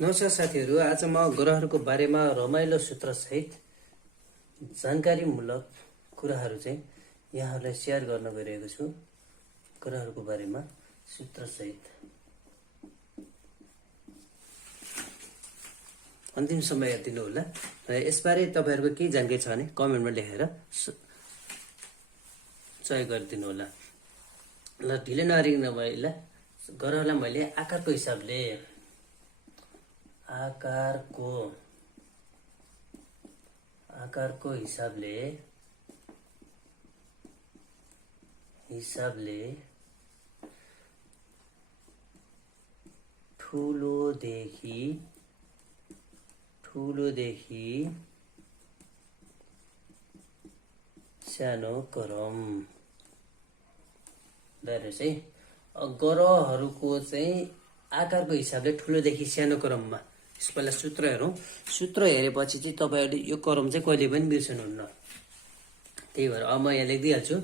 नमस्कार साथीहरू, आज म ग्रहहरूको बारेमा रमाइलो सूत्रसहित जानकारीमूलक कुराहरू चाहिँ यहाँहरूलाई सेयर गर्न गइरहेको छु। ग्रहहरूको बारेमा सूत्रसहित अन्तिम समय दिनुहोला र यसबारे तपाईँहरूको केही जानकारी छ भने कमेन्टमा लेखेर सहयोग गरिदिनु होला। ल ढिलै नहारिकन नभएला ग्रहलाई मैले आकारको हिसाबले आकारको हिसाबले ठुलोदेखि सानो क्रम चाहिँ ग्रहहरूको चाहिँ आकारको हिसाबले ठुलोदेखि सानो क्रममा पहिला सूत्र हेरौँ। सूत्र हेरेपछि चाहिँ तपाईँहरूले यो क्रम चाहिँ कहिले पनि बिर्सनुहुन्न। त्यही भएर अब म यहाँ लेखिदिइहाल्छु।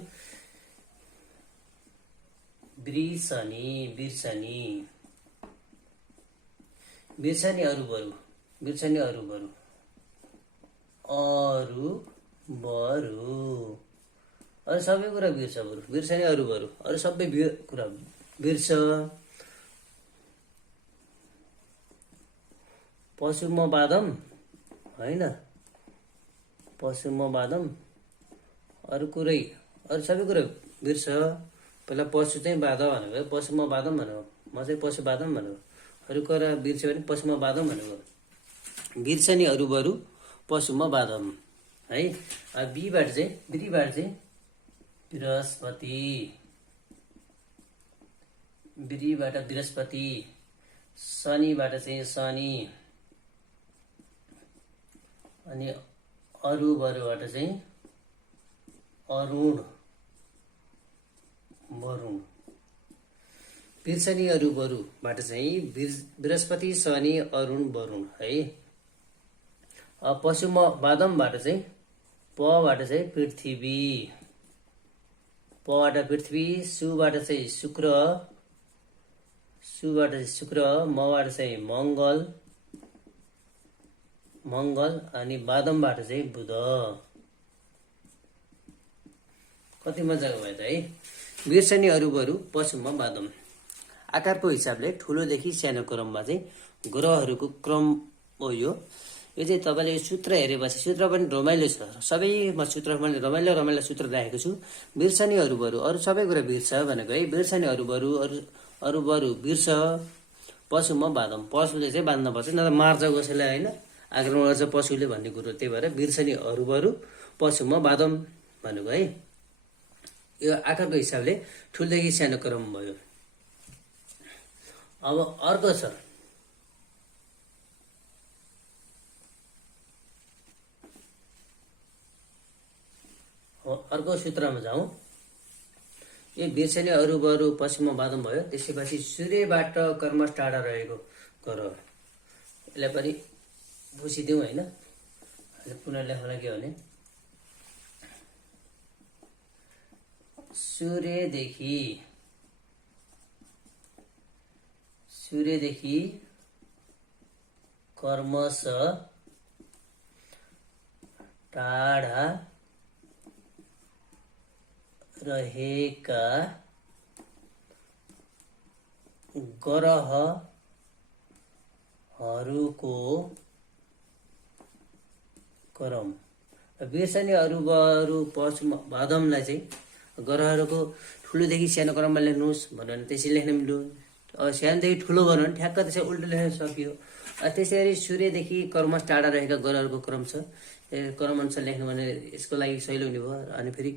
बिर्सनी अरू सबै कुरा बिर्स बरु। बिर्सनी अरू सबै कुरा बिर्स। पशुमा बादम होइन, अरू सबै कुरा बिर्स। पहिला पशु चाहिँ बाध भनेको, पशुमा बादम भनेको, म चाहिँ पशु बादम भनेको। अरू कुरा बिर्स्यो भने पशुमा बादम भनेको। बिर्सनी अरू पशुमा बादम है। बिबाट चाहिँ बृहस्पति, शनिबाट चाहिँ शनि, अनि अरूबाट चाहिँ वरुण। बिर्सनी अरूबाट चाहिँ बृहस्पति, शनि, अरुण, वरुण है। पशुमा बादमबाट चाहिँ पबाट चाहिँ पृथ्वी, सुबाट चाहिँ शुक्र, मबाट चाहिँ मङ्गल, अनि बादमबाट चाहिँ बुध। कति मजाको भयो त है। बिर्सनी अरू पशुमा बादम। आकारको हिसाबले ठुलोदेखि सानो क्रममा चाहिँ ग्रहहरूको क्रम हो यो चाहिँ तपाईँले सूत्र हेरेपछि, सूत्र पनि रमाइलो छ। सबैमा सूत्र मैले रमाइलो सूत्र राखेको छु। बिर्सनी अरू सबै कुरा बिर्स भनेको है। बिर्सनी अरू बिर्स। पशुमा बादम, पशुले चाहिँ बाँध्नुपर्छ, न त मार्छ कसैलाई होइन, आक्रमण गर्छ पशुले भन्ने कुरो। त्यही भएर बिर्सनी अरू पशुमा बादम भनेको है। यो आकारको हिसाबले ठुलोदेखि सानो क्रम भयो। अब अर्को छ अर्को सूत्रमा जाउँ। यो बिर्सनी अरू पशुमा बादम भयो। त्यसपछि सूर्यबाट कर्मश टाढा रहेको ग्रह, यसलाई पनि बुझिदिउँ होइन। पुनः लेख्न के भने सूर्यदेखि कर्मश टाढा रहेका ग्रहहरूको क्रम। बिर्सनी अरू पशुमा बादमलाई चाहिँ ग्रहहरूको ठुलोदेखि सानो क्रममा लेख्नुहोस् भन्यो भने त्यसरी लेख्न मिल्यो। सानोदेखि ठुलो भन्यो भने ठ्याक्क त्यसै उल्टो लेख्न सकियो। त्यसरी सूर्यदेखि कर्मश टाढा रहेका ग्रहहरूको क्रम छ। क्रम अनुसार लेख्नु भने यसको लागि सहिलो हुने भयो। अनि फेरि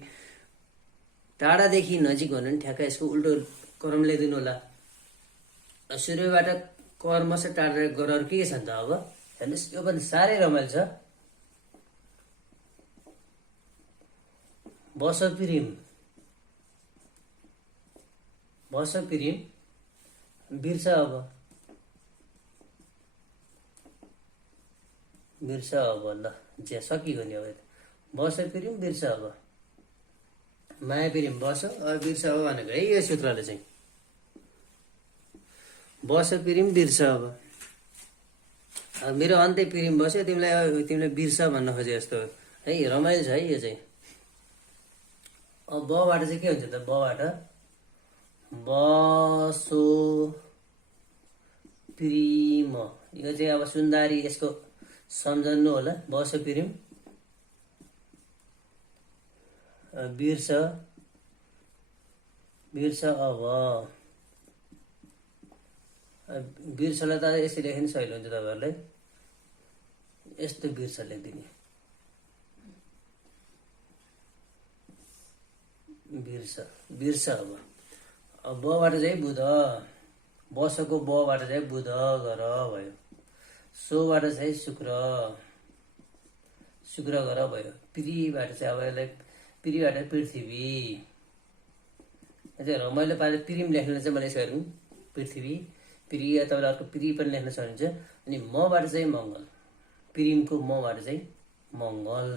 टाढादेखि नजिक भन्यो भने ठ्याक्क यसको उल्टो क्रम लेखिदिनु होला। सूर्यबाट कर्मश टाढा रहेका ग्रहहरू के छन् त? अब हेर्नुहोस्, यो पनि साह्रै रमाइलो छ। बसपिरिम बिर्स। अब ल ज्या सकिगयो नि। अब बसपिरिम बिर्स। अब मायापिरिम बस बिर्स अब भनेको है यो सूत्रले चाहिँ। बस पिरिम बिर्स अब। मेरो अन्तै पिरिम बस्यो, तिमीले बिर्स भन्न खोजे जस्तो है। रमाइलो छ है यो चाहिँ। अब बबाट चाहिँ के हुन्छ त? बबाट बसो पिरिम, यो चाहिँ अब सुन्दारी, यसको सम्झनु होला। बसो पिरिम बिर्स, अब बिर्सलाई त यसरी लेख्नु सजिलो हुन्छ तपाईँहरूलाई। यस्तो बिर्स लेखिदिने, बिर्स। अब बबाट चाहिँ बुध, बसको बबाट चाहिँ बुध गर भयो। सोबाट चाहिँ शुक्र गर भयो। पिरीबाट चाहिँ अब यसलाई पिरीबाट पृथ्वी, चाहिँ रमाइलो पारेर पिरिम लेख्न चाहिँ मैले यसो हेरौँ। पृथ्वी पिरी, तपाईँले अर्को पिरी पनि लेख्न सक्नुहुन्छ। अनि मबाट चाहिँ मङ्गल, पिरिमको मबाट चाहिँ मङ्गल।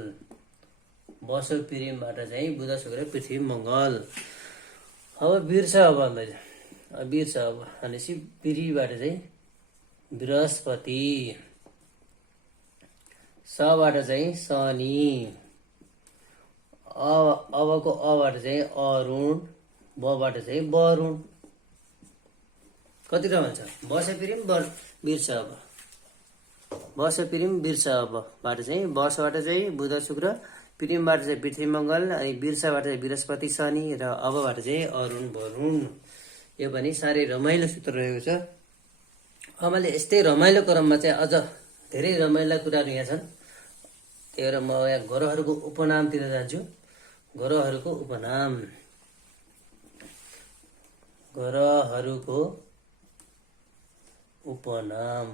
बसो पिरिमबाट चाहिँ बुध शुक्र पृथ्वी मङ्गल। अब बिर्स, अब बिर्स अब भनेपछि पिरीबाट चाहिँ बृहस्पति, सबाट चाहिँ शनि, अबको अबाट चाहिँ अरुण, बबाट चाहिँ वरुण। कति रमाइलो छ? बस पिरिम बिर्स अब, बस पिरिम बिर्स अब बाट चाहिँ बसबाट चाहिँ बुध शुक्र, पिरिमबाट चाहिँ पृथ्वी मङ्गल, अनि बिर्सबाट चाहिँ बृहस्पति शनि, र अबबाट चाहिँ अरुण वरुण। यो पनि साह्रै रमाइलो सूत्र रहेको छ। अब मैले यस्तै रमाइलो क्रममा चाहिँ अझ धेरै रमाइला कुराहरू यहाँ छन्। त्यही भएर म यहाँ ग्रहहरूको उपनामतिर जान्छु। ग्रहहरूको उपनाम, ग्रहहरूको उपनाम।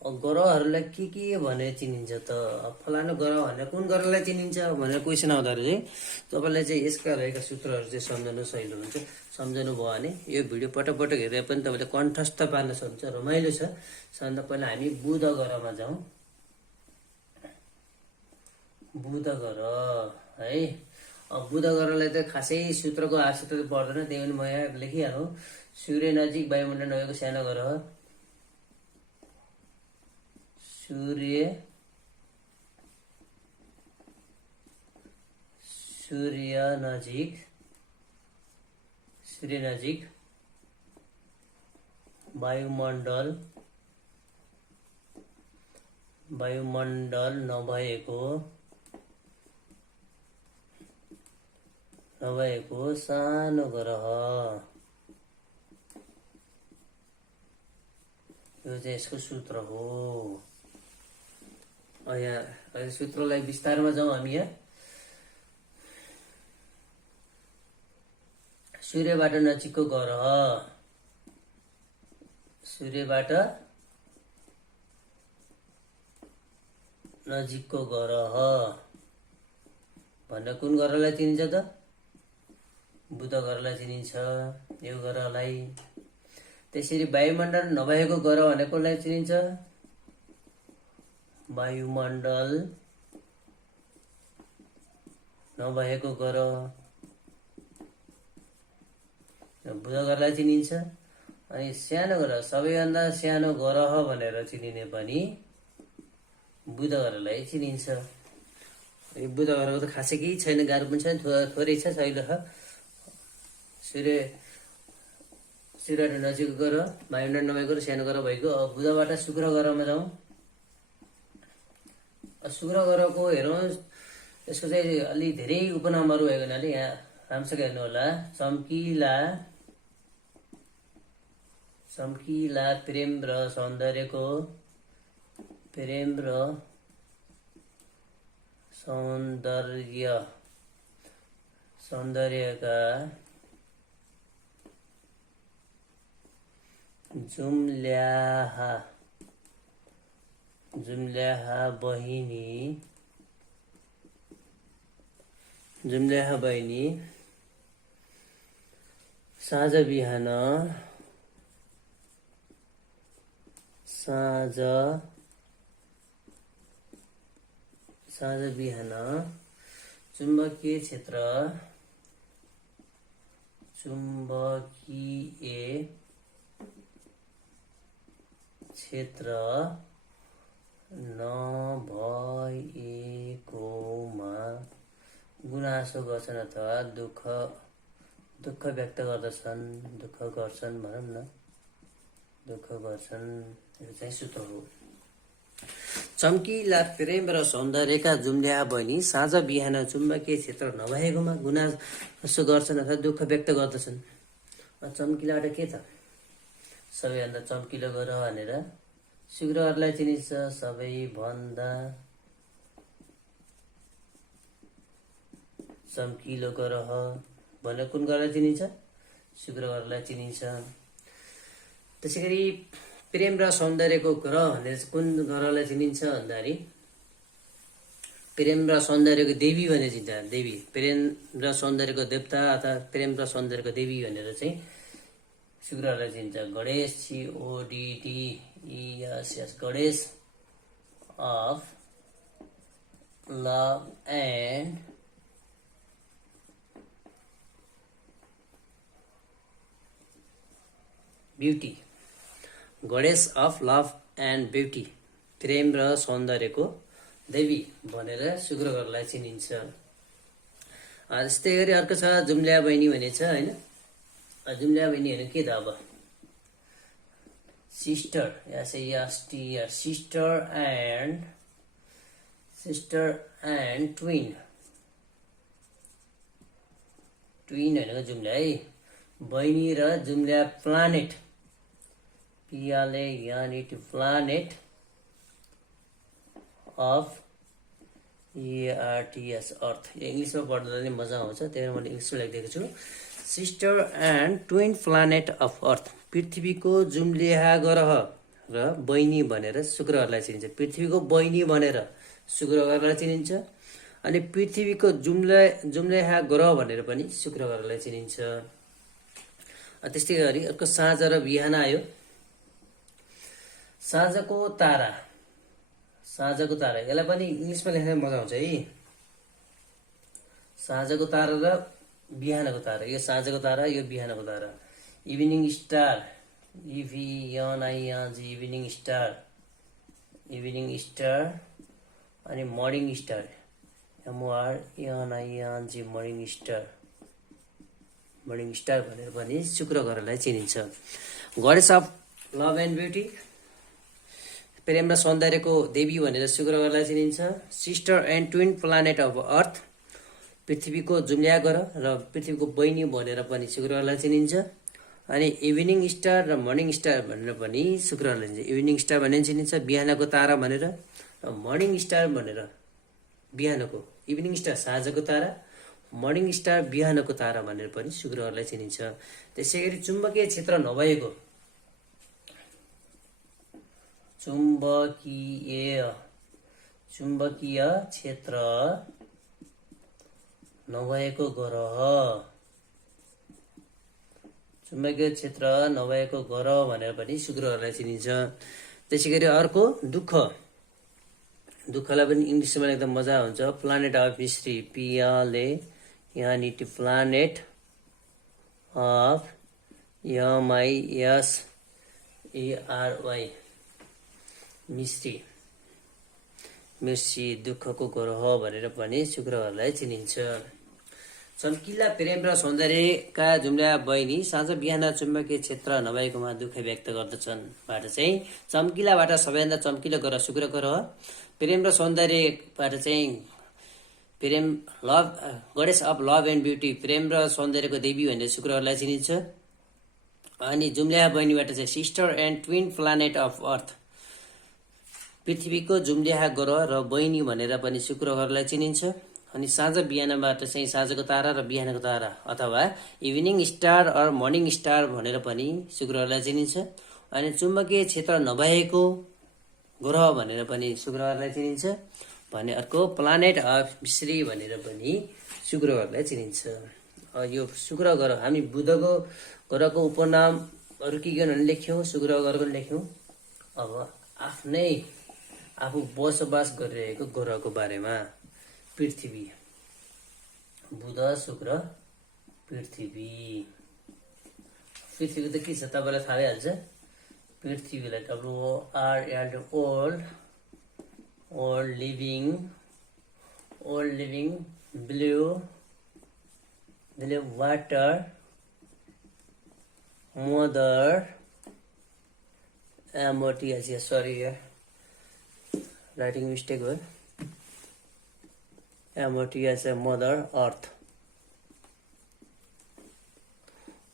ग्रहहरूलाई के भने चिनिन्छ त? फलानु ग्रह भनेर कुन ग्रहलाई चिनिन्छ भनेर क्वेसन आउँदाखेरि चाहिँ तपाईँलाई चाहिँ यसका रहेका सूत्रहरू चाहिँ सम्झनु सजिलो हुन्छ। सम्झनु भयो भने यो भिडियो पटक हेरेर पनि तपाईँले कण्ठस्थ पार्न सक्नुहुन्छ। रमाइलो छ। सबभन्दा पहिला हामी बुध ग्रहमा जाउँ। बुध ग्रह है। अब बुध ग्रहलाई त खासै सूत्रको आवश्यकता पर्दैन, त्यही पनि म यहाँ लेखिहालौँ। सूर्य नजिक वायुमण्डल नभएको सानो ग्रह, सूर्य नजिक वायुमण्डल नभएको सानो ग्रह। यो चाहिँ यसको सूत्र हो। यहाँ सूत्रलाई विस्तारमा जाउँ हामी। यहाँ सूर्यबाट नजिकको ग्रह, सूर्यबाट नजिकको ग्रह भन्ने कुन ग्रहलाई चिनिन्छ त? बुध ग्रहलाई चिनिन्छ यो ग्रहलाई। त्यसरी वायुमण्डल नभएको ग्रह भने कसलाई चिनिन्छ? वायुमण्डल नभएको ग्रह बुध ग्रहलाई चिनिन्छ। अनि सानो ग्रह, सबैभन्दा सानो ग्रह भनेर चिनिने पनि बुध ग्रहलाई चिनिन्छ। यो बुध ग्रहको त खासै केही छैन, गाह्रो पनि छैन, थोरै छ, सजिलो छ। सूर्यबाट नजिकको ग्रह, वायुमण्डल नभएको र सानो ग्रह भएको। अब बुधबाट शुक्र ग्रहमा जाउँ। शुक्र ग्रहको हेरौँ, यसको चाहिँ अलि धेरै उपनामहरू भएको हुनाले यहाँ राम्रोसँग हेर्नु होला। चम्किला प्रेम र सौन्दर्यका जुम्ल्याहा बहिनी साँझ बिहान चुम्बकीय क्षेत्र नभएकोमा गुनासो गर्छन् अथवा दुःख व्यक्त गर्दछन्, दुःख गर्छन् भनौँ न, दुःख गर्छन्, यो चाहिँ सूत्र हो। चम्किला प्रेम र सौन्दर्यका जुम्ल्या बहिनी साँझ बिहान चुम्बकीय क्षेत्र नभएकोमा गुनासो गर्छन् अथवा दुःख व्यक्त गर्दछन्। चम्किलाबाट के छ? सबैभन्दा चम्किलो ग्रह भनेर शुक्रहरूलाई चिनिन्छ। सबैभन्दा चम्किलो ग्रह भनेर कुन ग्रहलाई चिनिन्छ? शुक्र ग्रहलाई चिनिन्छ। त्यसै गरी प्रेम र सौन्दर्यको ग्रह भनेर कुन ग्रहलाई चिनिन्छ भन्दाखेरि प्रेम र सौन्दर्यको देवी भनेर चिन्छ। देवी, प्रेम र सौन्दर्यको देवता अथवा प्रेम र सौन्दर्यको देवी भनेर चाहिँ शुक्रलाई चिन्छ। Ganesh, CODDES, Ganesh of love and beauty, Ganesh of love and beauty, प्रेम र सौन्दर्यको देवी भनेर शुक्र ग्रहलाई चिनिन्छ। त्यस्तै गरी अर्को छ जुम्ल्या बहिनी भन्ने छ होइन। जुम्ल्या बहिनीहरू के त अब सिस्टर, सिस्टर एन्ड ट्विन भनेको जुम्ल्या है। बहिनी र जुम्ल्या प्लानेट, प्लानेट अफ EARTH, अर्थ। इङ्ग्लिसमा पढ्दा नै मजा आउँछ, त्यही भएर मैले इङ्ग्लिसमा लेखिदिएको छु। Sister and twin planet of earth, पृथ्वीको जुम्ल्याहा ग्रह र बहिनी भनेर शुक्रहरूलाई चिनिन्छ। पृथ्वीको बहिनी भनेर शुक्र ग्रहलाई चिनिन्छ। अनि पृथ्वीको जुम्ल्याहा ग्रह भनेर पनि शुक्र ग्रहलाई चिनिन्छ। त्यस्तै गरी अर्को साँझ र बिहान आयो। साँझको तारा, यसलाई पनि इङ्ग्लिसमा लेख्न मजा आउँछ है। साँझको तारा र बिहानको तारा, यो साँझको तारा, यो बिहानको तारा। Evening star, EVNING, evening star. अनि morning star, MORNING, morning star भनेर पनि शुक्र ग्रहलाई चिनिन्छ। Goddess of love and beauty, प्रेम र सौन्दर्यको देवी भनेर शुक्र ग्रहलाई चिनिन्छ। Sister and twin planet of earth, पृथ्वीको जुम्ल्या ग्रह र पृथ्वीको बहिनी भनेर पनि शुक्र ग्रहलाई चिनिन्छ। अनि इभिनिङ स्टार र मर्निङ स्टार भनेर पनि शुक्र ग्रहलाई चिनिन्छ। इभिनिङ स्टार भनेर चिनिन्छ, बिहानको तारा भनेर, र मर्निङ स्टार भनेर बिहानको, इभिनिङ स्टार साँझको तारा, मर्निङ स्टार बिहानको तारा भनेर पनि शुक्र ग्रहलाई चिनिन्छ। त्यसै गरी चुम्बकीय क्षेत्र नभएको, चुम्बकीय क्षेत्र नभएको ग्रह, चुम्बकीय क्षेत्र नभएको ग्रह भनेर पनि शुक्र ग्रहलाई चिनिन्छ। त्यसै गरी अर्को दुःखलाई पनि इङ्ग्लिसमा एकदम मजा हुन्छ। Planet of mystery, planet of MISERY, mystery, दुःखको ग्रह भनेर पनि शुक्र ग्रहलाई चिनिन्छ। चम्किला प्रेम र सौन्दर्यका जुम्ल्या बहिनी साँझ बिहान चुम्बकीय क्षेत्र नभएकोमा दुःख व्यक्त गर्दछन् बाट चाहिँ चम्किलाबाट सबैभन्दा चम्किलो ग्रह शुक्र ग्रह, प्रेम र सौन्दर्यबाट चाहिँ Ganesh of love and beauty, प्रेम र सौन्दर्यको देवी भनेर शुक्र ग्रहलाई चिनिन्छ। अनि जुम्ल्या बहिनीबाट चाहिँ sister and twin planet of earth, पृथ्वीको जुम्ल्या ग्रह र बहिनी भनेर पनि शुक्र ग्रहलाई चिनिन्छ। अनि साँझ बिहानबाट चाहिँ साँझको तारा र बिहानको तारा अथवा evening star or morning star भनेर पनि शुक्र ग्रहलाई चिनिन्छ। अनि चुम्बकीय क्षेत्र नभएको ग्रह भनेर पनि शुक्र ग्रहलाई चिनिन्छ भने अर्को प्लानेट अफ मिस्ट्री भनेर पनि शुक्र ग्रहलाई चिनिन्छ। यो शुक्र ग्रह हामी बुधको ग्रहको उपनामहरू के भने लेख्यौँ, शुक्र ग्रहको लेख्यौँ। अब आफू बसोबास गरिरहेको ग्रहको बारेमा, पृथ्वी, बुध शुक्र पृथ्वी त के छ तपाईँलाई थाहा भइहाल्छ। पृथ्वीलाई WORLD old living blue water mother MOTS, sorry here, writing mistake भयो MOTS mother earth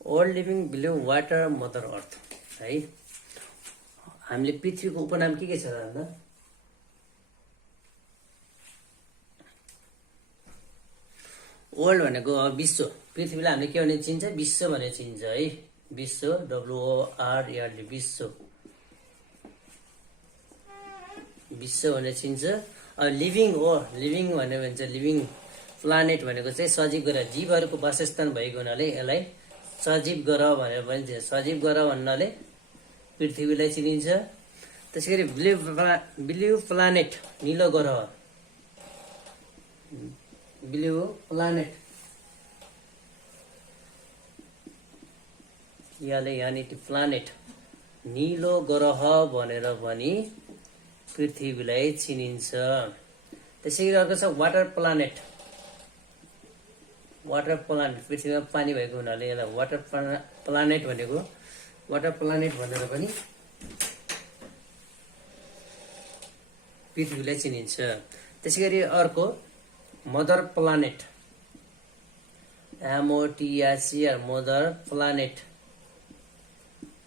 old living blue water mother earth है। हामीले पृथ्वीको उपनाम के छ भन्दा ओल्ड भनेको विश्व, पृथ्वीलाई हामीले के भने चिन्छ विश्व भनेर चिन्छ है। विश्व WORLD विश्व भनेर चिन्छ। अब लिभिङ भनेर भन्छ लिभिङ प्लानेट भनेको चाहिँ सजीव ग्रह जीवहरूको वासस्थान भएको हुनाले यसलाई सजीव ग्रह भनेर भनिन्छ। सजीव ग्रह भन्नाले पृथ्वीलाई चिनिन्छ। त्यसैगरी ब्लू प्लानेट नीलो ग्रह ब्लू प्लानेट यानी प्लानेट नीलो ग्रह भनेर पनि पृथ्वीलाई चिनिन्छ। त्यसैगरी अर्को छ वाटर प्लानेट पृथ्वीमा पानी भएको हुनाले यसलाई वाटर प्लानेट भनेको वाटर प्लानेट भनेर पनि पृथ्वीलाई चिनिन्छ। त्यसैगरी अर्को mother planet MOTS mother planet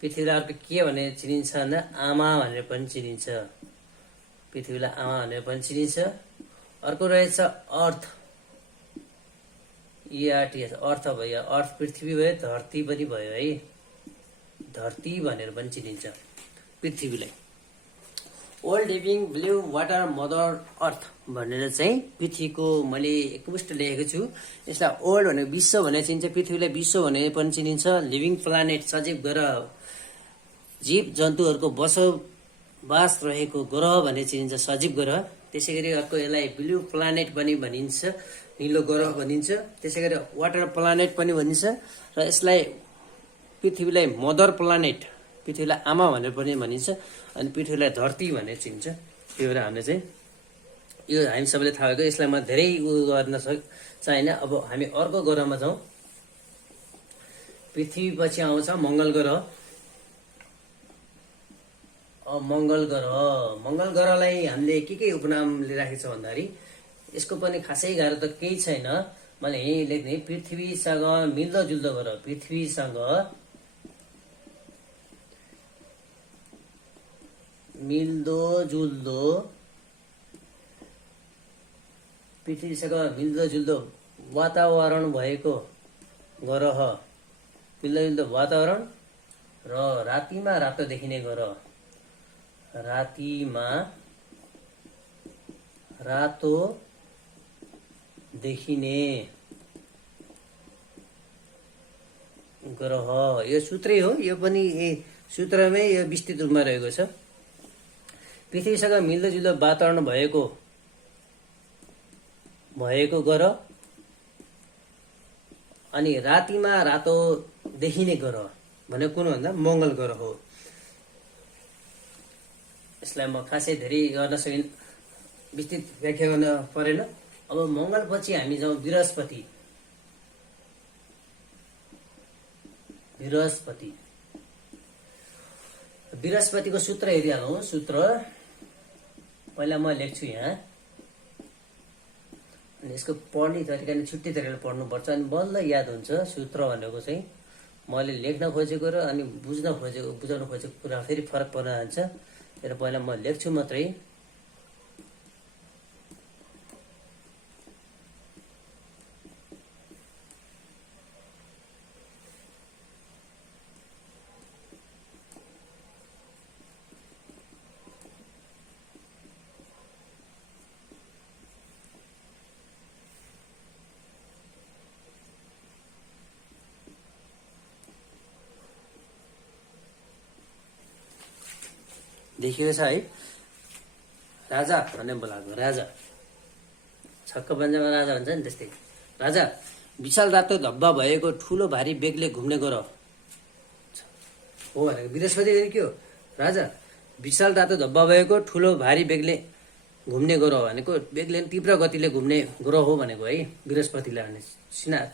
पृथ्वीलाई अर्को के भनेर चिनिन्छ भन्दा आमा भनेर पनि चिनिन्छ। पृथ्वीलाई आमा भनेर पनि चिनिन्छ। अर्को रहेछ अर्थ ERTH अर्थ भयो, अर्थ पृथ्वी भयो, धरती पनि भयो है। धरती भनेर पनि चिनिन्छ पृथ्वीलाई। Old living blue water mother earth भनेर चाहिँ पृथ्वीको मैले एकमुष्ट लेखेको छु। यसलाई ओल्ड भनेर विश्व भनेर चिनिन्छ, पृथ्वीलाई विश्व भनेर पनि चिनिन्छ। लिभिङ प्लानेट सजीव ग्रह जीव जन्तुहरूको बसोबास रहेको ग्रह भनेर चिनिन्छ सजीव ग्रह। त्यसैगरी अर्को यसलाई ब्लू प्लानेट पनि भनिन्छ, नीलो ग्रह भनिन्छ। त्यसैगरी वाटर प्लानेट पनि भनिन्छ र यसलाई पृथ्वीलाई मदर प्लानेट पृथ्वीलाई आमा भनेर पनि भनिन्छ अनि पृथ्वीलाई धरती भनेर चिनिन्छ। त्यो भएर हामीले चाहिँ यो हामी सबैले थाहा भएको। यसलाई म धेरै गर्न चाहिएन। अब हामी अर्को ग्रहमा जाउँ। पृथ्वी पछि आउँछ मङ्गल ग्रह। मङ्गल ग्रहलाई हामीले के उपनामले राखेको छ भन्दाखेरि यसको पनि खासै गाह्रो त केही छैन। मैले यही लेख्ने पृथ्वीसँग मिल्दोजुल्दो ग्रह पृथ्वीसँग मिल्दोजुल्दो वातावरण भएको ग्रह मिल्दोजुल्दो वातावरण र रातिमा रातो देखिने ग्रह रातिमा रातो देखिने ग्रह यो सूत्रै हो। यो पनि सूत्रमै यो विस्तृत रूपमा रहेको छ। पृथ्वीसँग मिल्दोजुल्दो वातावरण भएको ग्रह अनि रातिमा रातो देखिने ग्रह भनेको कुन भन्दा मङ्गल ग्रह हो। यसलाई म खासै धेरै गर्न सकिन, विस्तृत व्याख्या गर्न परेन। अब मङ्गल पछि हामी जाउँ बृहस्पतिको सूत्र हेरिहालौँ। सूत्र पहिला म लेख्छु यहाँ अनि यसको पढ्ने तरिका नि छुट्टै तरिकाले पढ्नुपर्छ अनि बल्ल याद हुन्छ। सूत्र भनेको चाहिँ मैले लेख्न खोजेको र अनि बुझाउन खोजेको कुरा फेरि फरक पर्न जान्छ। तर पहिला म लेख्छु मात्रै। देखिएको छ है। राजा भन्ने बोलाएको राजा छक्क पन्जामा राजा भन्छ नि त्यस्तै। राजा विशाल रातो धब्बा भएको ठुलो भारी बेगले घुम्ने ग्रह हो भनेको बृहस्पति के हो राजा विशाल रातो धब्बा भएको ठुलो भारी बेगले घुम्ने ग्रह भनेको बेगले तीव्र गतिले घुम्ने ग्रह हो भनेको है बृहस्पतिलाई भने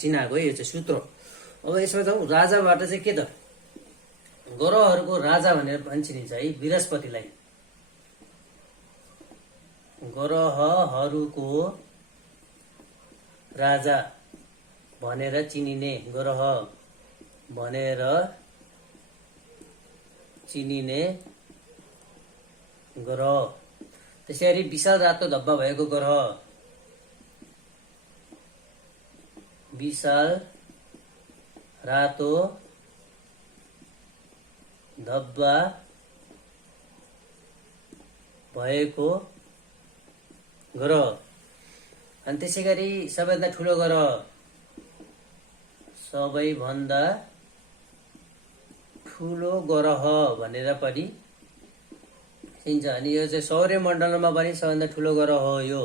चिनाएको है यो चाहिँ सूत्र। अब यसमा जाउँ राजाबाट चाहिँ के त ग्रहहरूको राजा भनेर पनि चिनिन्छ है बृहस्पतिलाई। ग्रहहरूको राजा भनेर चिनिने ग्रह भनेर चिनिने ग्रह। त्यसैगरी विशाल रातो धब्बा भएको ग्रह विशाल रातो धब्बा भएको ग्रह। अनि त्यसैगरी सबैभन्दा ठुलो ग्रह सबैभन्दा ठुलो ग्रह भनेर पनि चिन्छ। अनि यो चाहिँ सौर्यमण्डलमा पनि सबैभन्दा ठुलो ग्रह हो यो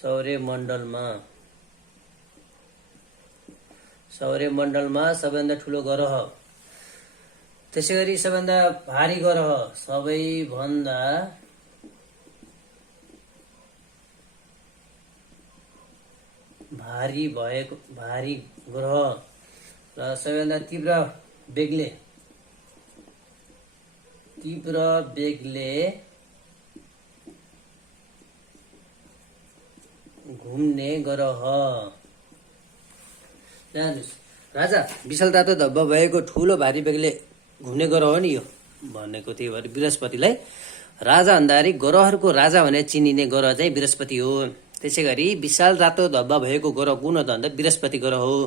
सौर्यमण्डलमा सबैभन्दा ठुलो ग्रह। त्यसैगरी सबैभन्दा भारी ग्रह सबैभन्दा भारी ग्रह र सबैभन्दा तीव्र बेगले घुम्ने ग्रह। राजा विशाल रातो धब्बा भएको ठुलो भारी बेगले घुम्ने ग्रह हो नि यो भनेको। त्यही भएर बृहस्पतिलाई राजा भन्दाखेरि ग्रहहरूको राजा भनेर चिनिने ग्रह चाहिँ बृहस्पति हो। त्यसैगरी विशाल रातो धब्बा भएको ग्रह कुन हो त भन्दा बृहस्पति ग्रह हो।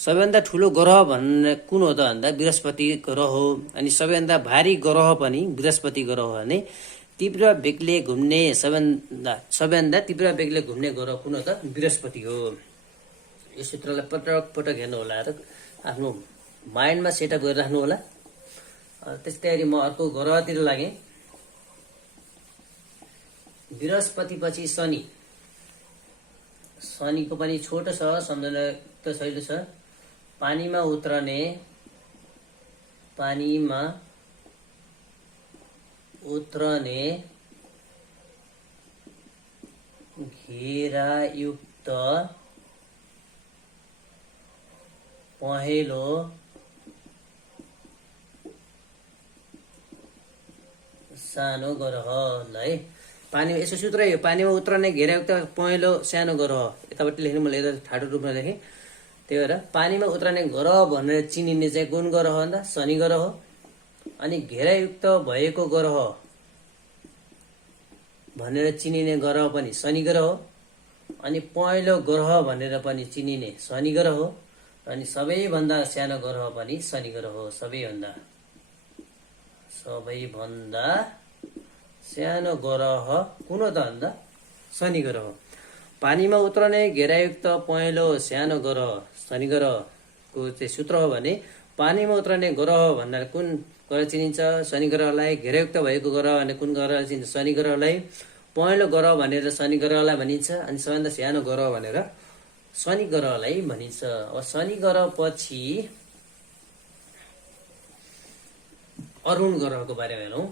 सबैभन्दा ठुलो ग्रह भन्ने कुन हो त भन्दा बृहस्पति ग्रह हो। अनि सबैभन्दा भारी ग्रह पनि बृहस्पति ग्रह हो भने तीव्र बेगले घुम्ने सबैभन्दा तीव्र बेगले घुम्ने ग्रह कुन हो त बृहस्पति हो। यो सूत्रलाई पटक पटक हेर्नु होला र आफ्नो माइन्डमा सेटअप गरेर राख्नु होला। त्यस्तै म अर्को ग्रहतिर लागेँ। बृहस्पति पछि शनि। शनिको पनि छोटो छ सम्झनायुक्त शैली छ। पानीमा उत्रने घेरायुक्त पहेँलो सानो ग्रह ल है। पानी यसो सूत्र यो पानीमा उत्रने घेरायुक्त पहेँलो सानो ग्रह। यतापट्टि लेख्नु मैले यता ठाडो रूपमा लेखेँ। त्यही भएर पानीमा उत्रने ग्रह भनेर चिनिने चाहिँ कुन ग्रह भन्दा शनि ग्रह हो। अनि घेरायुक्त भएको ग्रह भनेर चिनिने ग्रह पनि शनि ग्रह हो। अनि पहेँलो ग्रह भनेर पनि चिनिने शनि ग्रह हो। अनि सबैभन्दा सानो ग्रह पनि शनि ग्रह हो। सबैभन्दा सानो ग्रह कुन हो त भन्दा शनि ग्रह हो। पानीमा उत्रने घेरायुक्त पहेँलो सानो ग्रह शनि ग्रहको चाहिँ सूत्र हो भने पानीमा उत्रने ग्रह भन्दा कुन ग्रह चिनिन्छ शनि ग्रहलाई। घेरायुक्त भएको ग्रह भने कुन ग्रह चिनिन्छ शनि ग्रहलाई। पहेँलो ग्रह भनेर शनि ग्रहलाई भनिन्छ। अनि सबैभन्दा सानो ग्रह भनेर शनि ग्रहलाई भनिन्छ। अब शनि ग्रह पछि अरुण ग्रहको बारेमा हेरौँ।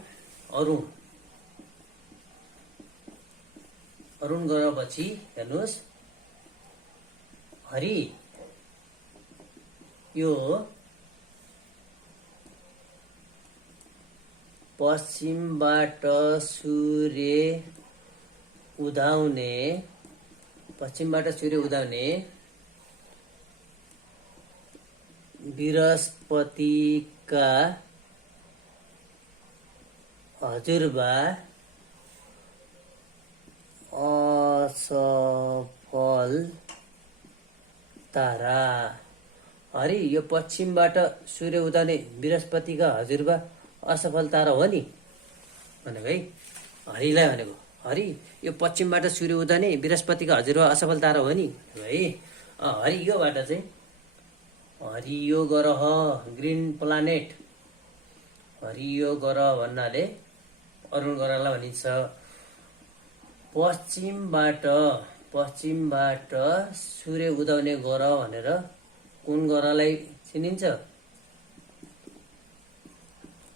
अरुण ग्रह पछि हेर्नुहोस् हरि। यो पश्चिमबाट सूर्य उदाउने बृहस्पतिका हजुरबा असफल तारा। हरि यो पश्चिमबाट सूर्य उदाउने बृहस्पतिका हजुरबा असफल तारा हो नि भनेको है। हरिलाई भनेको हरि यो पश्चिमबाट सूर्य उदाउने बृहस्पतिका हजुरबा असफल तारा हो नि है। हरियोबाट चाहिँ हरियो ग्रह ग्रीन प्लानेट हरियो ग्रह भन्नाले अरुण ग्रहलाई भनिन्छ। पश्चिमबाट सूर्य उदाउने ग्रह भनेर कुन ग्रहलाई चिनिन्छ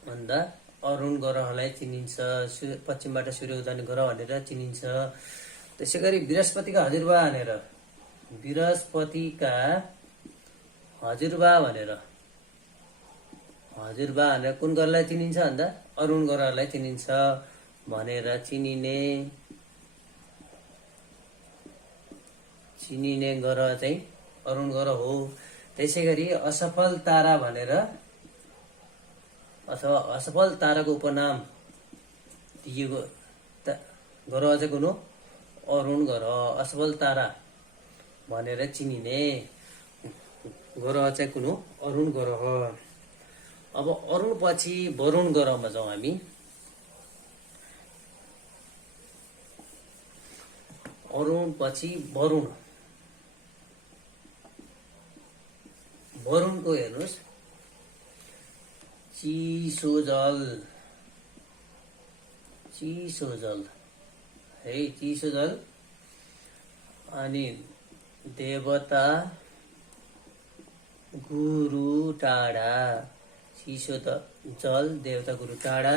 भन्दा अरुण ग्रहलाई चिनिन्छ, पश्चिमबाट सूर्य उदाउने ग्रह भनेर चिनिन्छ। त्यसै गरी बृहस्पतिका हजुरबा भनेर, बृहस्पतिका हजुरबा भनेर कुन ग्रहलाई चिनिन्छ भन्दा अरुण ग्रहलाई चिनिन्छ भनेर चिनिने ग्रह चाहिँ अरुण ग्रह हो। त्यसै गरी असफल तारा भनेर अथवा असफल ताराको उपनाम दिएको ग्रह चाहिँ कुन हो? अरुण ग्रह। असफल तारा भनेर चिनिने ग्रह चाहिँ कुन हो? अरुण ग्रह। अब अरुण पछि वरुण ग्रहमा जाउँ हामी। अरुण पछि वरुण। वरुणको हेर्नुहोस्, चिसो जल है, चिसो जल। अनि देवता गुरु टाढा, चिसो जल, देवता गुरु टाढा।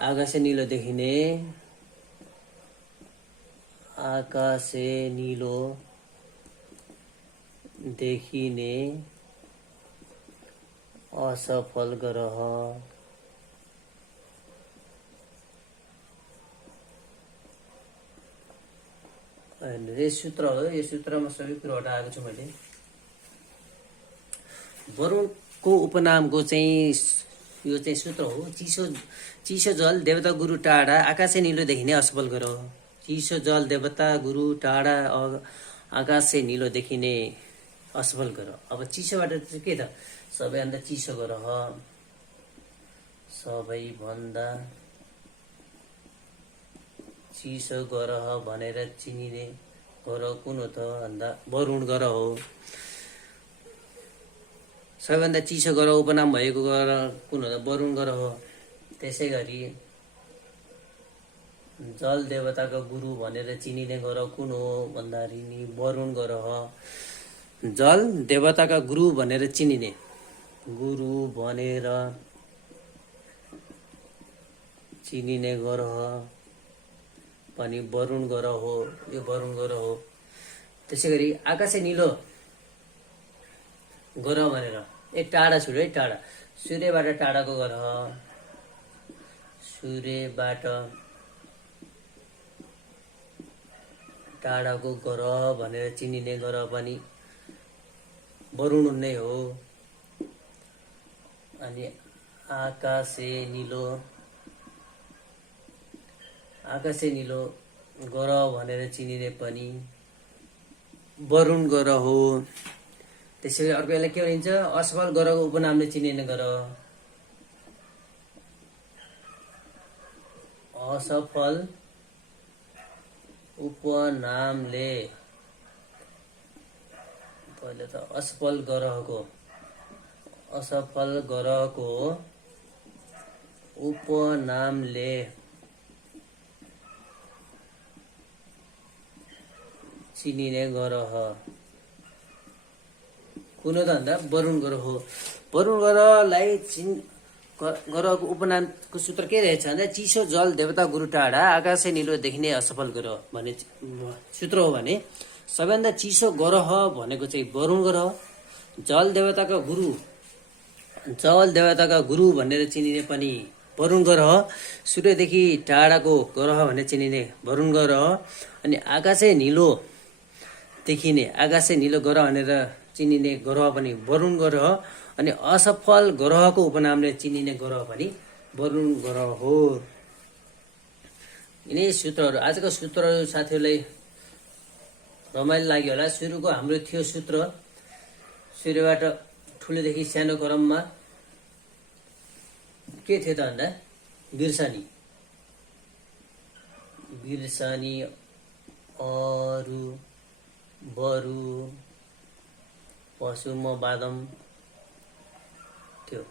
आकाशे निलो देखिने, आकाशे निलो देखिने असफल ग्रह। यो सूत्र हो, यो सूत्रमा सबै कुरो हटाएको छु मैले। वरुणको उपनामको चाहिँ यो चाहिँ सूत्र हो। चिसो जल, देवता गुरु टाढा, आकाशे निलो देखिने असफल ग्रह। चिसो जल, देवता गुरु टाढा, आकाशे निलो देखिने असफल ग्रह। अब चिसोबाट चाहिँ के त? सबैभन्दा चिसो ग्रह, सबैभन्दा चिसो ग्रह भनेर चिनिने ग्रह कुन हो त भन्दा वरुण ग्रह हो। सबैभन्दा चिसो ग्रह उपनाम भएको ग्रह कुन हो त? वरुण ग्रह हो। त्यसै गरी जल देवताका गुरु भनेर चिनिने ग्रह कुन हो भन्दाखेरि वरुण ग्रह। जल देवताका गुरु भनेर चिनिने, गुरु भनेर चिनिने ग्रह पनि वरुण ग्रह हो। यो वरुण ग्रह हो। त्यसै गरी आकाशे निलो ग्रह भनेर टाढा छु है, टाढा, सूर्यबाट टाढाको ग्रह, सूर्यबाट टाढाको ग्रह भनेर चिनिने ग्रह पनि वरुण नै हो। अनि आकाशे निलो ग्रह भनेर चिनिने पनि वरुण ग्रह हो। त्यसैले अर्को यसलाई के भनिन्छ? असफल ग्रहको उपनामले चिनिने ग्रह। असफल उपनामले, पहिले त असफल ग्रहको उपनामले चिनिने ग्रह कुन हो त भन्दा वरुण ग्रह हो। वरुण ग्रहलाई ग्रहको उपनामको सूत्र के रहेछ भन्दा चिसो जल, देवता गुरु टाढा, आकाशे निलो देखिने असफल ग्रह भन्ने सूत्र हो। भने सबैभन्दा चिसो ग्रह भनेको चाहिँ वरुण ग्रह। जल देवताका गुरु भनेर चिनिने पनि वरुण ग्रह। सूर्यदेखि टाढाको ग्रह भनेर चिनिने वरुण ग्रह। अनि आकाशे निलो ग्रह भनेर चिनिने ग्रह पनि वरुण ग्रह। अनि असफल ग्रहको उपनामले चिनिने ग्रह पनि वरुण ग्रह हो। यिनै सूत्रहरू, आजको सूत्रहरू साथीहरूलाई रमाइलो लाग्यो होला। सुरुको हाम्रो थियो सूत्र, सूर्यबाट ठुलोदेखि सानो क्रममा के थियो त भन्दा बिर्सानी, अरु, बरु, पशु, म, बादम थियो।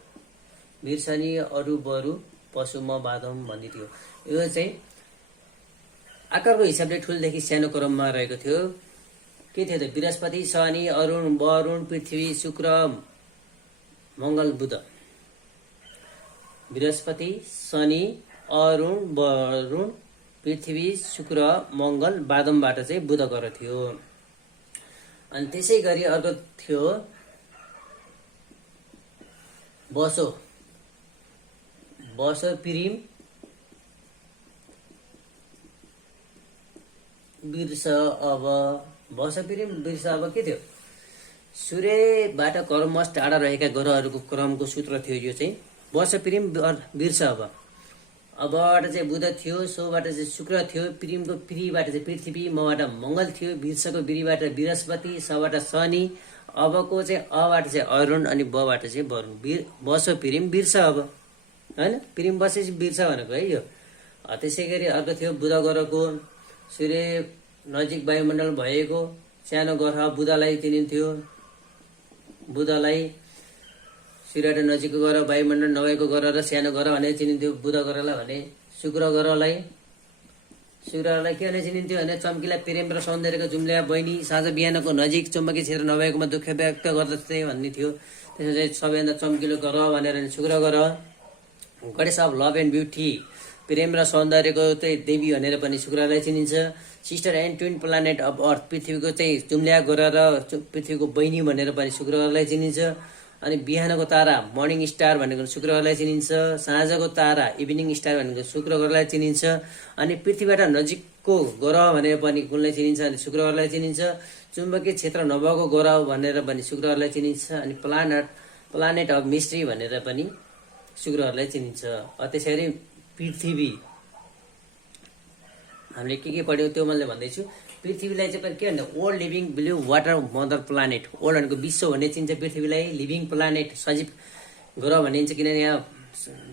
बिर्सानी, अरु, बरु, पशु, म, बादम भन्ने थियो। यो चाहिँ आकारको हिसाबले ठुलोदेखि सानो क्रममा रहेको थियो। के थियो त? बृहस्पति, शनि, अरुण, वरुण, पृथ्वी, शुक्र, मङ्गल, बुध। बृहस्पति, शनि, अरुण, वरुण, पृथ्वी, शुक्र, मङ्गल, बादमबाट चाहिँ बुध ग्रह थियो। अनि त्यसै गरी अर्को थियो बसो, पिरिम, वृषभ। के थियो? सूर्यबाट कर्मश टाढा रहेका ग्रहहरूको क्रमको सूत्र थियो यो चाहिँ वर्ष पिरिम वृषभ। अबबाट चाहिँ बुध थियो, सोबाट चाहिँ शुक्र थियो, पिरिमको पिरीबाट चाहिँ पृथ्वी, मबाट मङ्गल थियो, वृषको बिरीबाट बृहस्पति, सबाट शनि, अबको चाहिँ अबाट चाहिँ अरुण अनि बबाट चाहिँ वरुण। वर्ष पिरिम वृषभ होइन, पिरिम बसेपछि वृष भनेको है यो। त्यसै गरी अर्को थियो बुध ग्रहको सूर्य नजिक वायुमण्डल भएको सानो ग्रह बुधलाई चिनिन्थ्यो। बुधलाई सूर्यबाट नजिकको ग्रह, वायुमण्डल नभएको ग्रह र सानो ग्रह भनेर चिनिन्थ्यो बुध ग्रहलाई भने। शुक्र ग्रहलाई के भनेर चिनिन्थ्यो भने चम्किला प्रेम र सौन्दर्यको जुम्ल्या बहिनी, साँझ बिहानको नजिक चुम्बकीय क्षेत्र नभएकोमा दुःख व्यक्त गर्दथे भन्ने थियो। त्यसमा चाहिँ सबैभन्दा चम्किलो ग्रह भनेर शुक्र ग्रह। Goddess of love and beauty, प्रेम र सौन्दर्यको चाहिँ देवी भनेर पनि शुक्रलाई चिनिन्छ। Sister and twin planet of earth, पृथ्वीको चाहिँ जुम्ल्या ग्रह र पृथ्वीको बहिनी भनेर पनि शुक्रलाई चिनिन्छ। अनि बिहानको तारा मर्निङ स्टार भनेको शुक्र ग्रहलाई चिनिन्छ। साँझको तारा इभिनिङ स्टार भनेको शुक्र ग्रहलाई चिनिन्छ। अनि पृथ्वीबाट नजिकको ग्रह भनेर पनि कुनलाई चिनिन्छ अनि शुक्र ग्रहलाई चिनिन्छ। चुम्बकीय क्षेत्र नभएको ग्रह भनेर पनि शुक्र ग्रहलाई चिनिन्छ। अनि प्लानेट अफ मिस्ट्री भनेर पनि शुक्र ग्रहलाई चिनिन्छ। त्यसरी पृथ्वी हामीले के पढ्यौँ त्यो मैले भन्दैछु। पृथ्वीलाई चाहिँ पनि के भन्दा old living blue water mother planet. Old भनेको विश्व भन्ने चिन्छ पृथ्वीलाई। लिभिङ प्लानेट सजीव ग्रह भनिन्छ किनभने यहाँ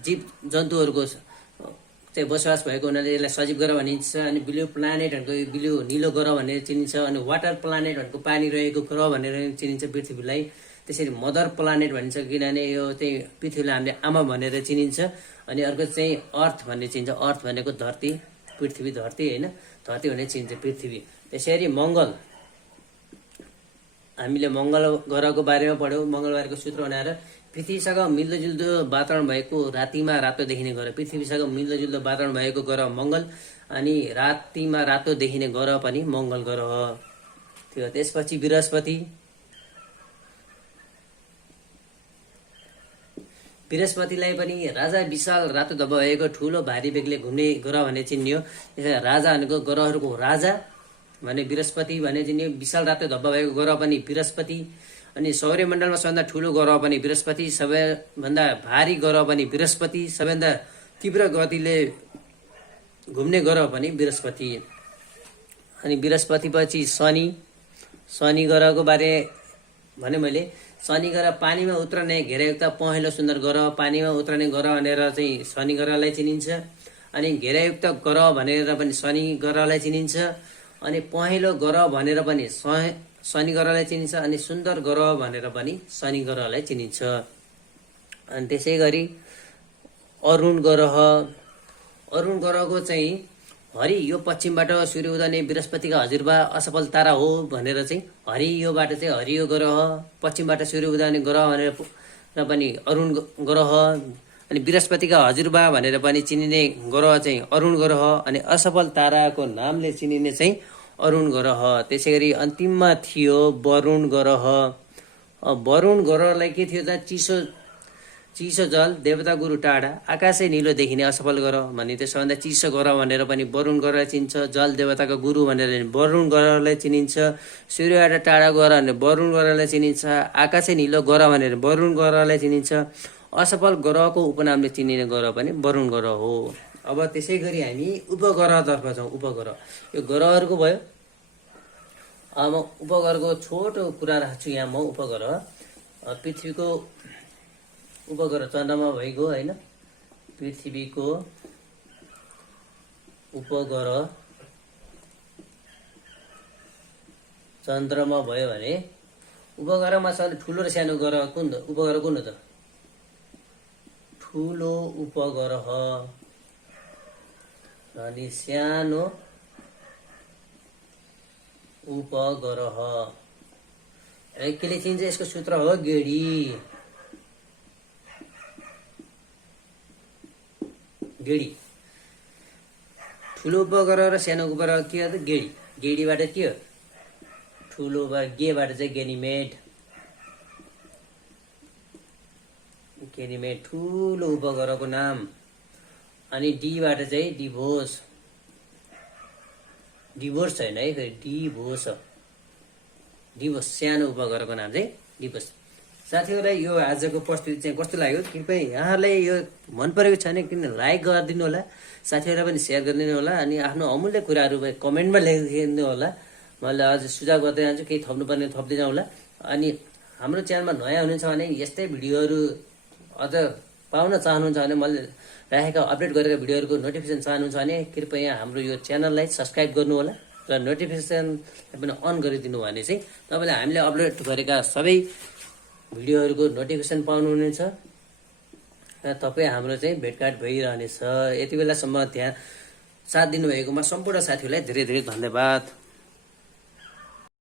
जीव जन्तुहरूको चाहिँ बसोबास भएको हुनाले यसलाई सजीव ग्रह भनिन्छ। अनि ब्लू प्लानेट भनेको ब्लू निलो ग्रह भनेर चिनिन्छ। अनि वाटर प्लानेट भनेको पानी रहेको ग्रह भनेर चिनिन्छ पृथ्वीलाई। त्यसरी मदर प्लानेट भनिन्छ किनभने यो चाहिँ पृथ्वीलाई हामीले आमा भनेर चिनिन्छ। अनि अर्को चाहिँ अर्थ भन्ने चिनिन्छ। अर्थ भनेको धरती, पृथ्वी धरती होइन, धरती भनेर चिनिन्छ पृथ्वी। त्यसरी मङ्गल, हामीले मङ्गल ग्रहको बारेमा पढ्यौँ। मङ्गलबारको सूत्र बनाएर पृथ्वीसँग मिल्दोजुल्दो वातावरण भएको रातिमा रातो देखिने ग्रह, पृथ्वीसँग मिल्दोजुल्दो वातावरण भएको ग्रह मङ्गल। अनि रातिमा रातो देखिने ग्रह पनि मङ्गल ग्रह थियो। त्यसपछि बृहस्पतिलाई पनि राजा विशाल रातो धब्बा भएको ठुलो भारी बेगले घुम्ने ग्रह भनेर चिनियो। राजा भनेको ग्रहहरूको राजा भने बृहस्पति भने चिनियो। विशाल रातो धब्बा भएको ग्रह पनि बृहस्पति। अनि सौर्यमण्डलमा सबैभन्दा ठुलो ग्रह पनि बृहस्पति, सबैभन्दा भारी ग्रह पनि बृहस्पति, सबैभन्दा तीव्र गतिले घुम्ने ग्रह पनि बृहस्पति। अनि बृहस्पति पछि शनि ग्रहको बारे भने मैले। शनि ग्रह पानीमा उत्रने घेरायुक्त पहेँलो सुन्दर ग्रह, पानीमा उत्रने ग्रह भनेर चाहिँ शनि ग्रहलाई चिनिन्छ। अनि घेरायुक्त ग्रह भनेर पनि शनि ग्रहलाई चिनिन्छ। अनि पहेँलो ग्रह भनेर पनि शनि ग्रहलाई चिनिन्छ। अनि सुन्दर ग्रह भनेर पनि शनि ग्रहलाई चिनिन्छ। अनि त्यसै गरी अरुण ग्रहको चाहिँ हरि यो पश्चिमबाट सूर्य उदय बृहस्पतिका हजुरबा असफल तारा हो भनेर चाहिँ हरि योबाट चाहिँ हरियो ग्रह, पश्चिमबाट सूर्य उदय ग्रह भनेर र पनि अरुण ग्रह। अनि बृहस्पतिका हजुरबा भनेर पनि चिनिने ग्रह चाहिँ अरुण ग्रह। अनि असफल ताराको नामले चिनिने चाहिँ अरुण ग्रह। त्यसै गरी अन्तिममा थियो वरुण ग्रह। वरुण ग्रहलाई के थियो त चिसो जल, देवता गुरु टाढा, आकाशै निलो देखिने असफल ग्रह भन्ने त्यो सबभन्दा चिसो ग्रह भनेर पनि वरुण ग्रहलाई चिनिन्छ। जल देवताको गुरु भनेर वरुण ग्रहलाई चिनिन्छ। सूर्यबाट टाढा ग्रह भने वरुण ग्रहलाई चिनिन्छ। आकाशै निलो ग्रह भनेर वरुण ग्रहलाई चिनिन्छ। असफल ग्रहको उपनामले चिनिने ग्रह पनि वरुण ग्रह हो। अब त्यसै गरी हामी उपग्रहतर्फ जाउँ। उपग्रह यो ग्रहहरूको भयो। अब उपग्रहको छोटो कुरा राख्छु यहाँ म। उपग्रह पृथ्वीको उपग्रह चन्द्रमा भइगयो होइन। पृथ्वीको उपग्रह चन्द्रमा भयो भने उपग्रहमा सबैभन्दा ठुलो र सानो ग्रह उपग्रह कुन हो त? ठुलो उपग्रह अनि सानो उपग्रह। केले चिन्छ? यसको सूत्र हो गेडी। गेडी। ठुलो उपग्रह र सानो उपग्रह के हो त गेडी। गेडीबाट के हो ठुलो गेबाट चाहिँ गेनिमेड। गेनिमेड ठुलो उपग्रहको नाम। अनि डीबाट चाहिँ डिभोर्स। डिभोर्स छैन है फेरि डिभोर्स हो। डिभोर्स सानो उपग्रहको नाम चाहिँ डिभोर्स। साथीहरूलाई यो आजको प्रस्तुति चाहिँ कस्तो लाग्यो कृपया यहाँलाई यो मन परेको छैन किन लाइक गरिदिनु होला, साथीहरूलाई पनि सेयर गरिदिनु होला, अनि आफ्नो अमूल्य कुराहरू कमेन्टमा लेखिदिनु होला। मैले अझ सुझाव गर्दै जान्छु, केही थप्नुपर्ने थप्दै जाउँला। अनि हाम्रो च्यानलमा नयाँ हुनुहुन्छ भने यस्तै भिडियोहरू अझ पाउन चाहनुहुन्छ भने मैले राखेका अपडेट गरेका भिडियोहरूको नोटिफिकेसन चाहनुहुन्छ भने कृपया हाम्रो यो च्यानललाई सब्सक्राइब गर्नु होला र नोटिफिकेसन पनि अन गरिदिनु भने चाहिँ तपाईँले हामीले अपलोड गरेका सबै भिडियोहरूको नोटिफिकेसन पाउनुहुनेछ र तपाईँ हाम्रो चाहिँ भेटघाट भइरहनेछ। यति बेलासम्म त्यहाँ साथ दिनुभएकोमा सम्पूर्ण साथीहरूलाई धेरै धेरै धन्यवाद।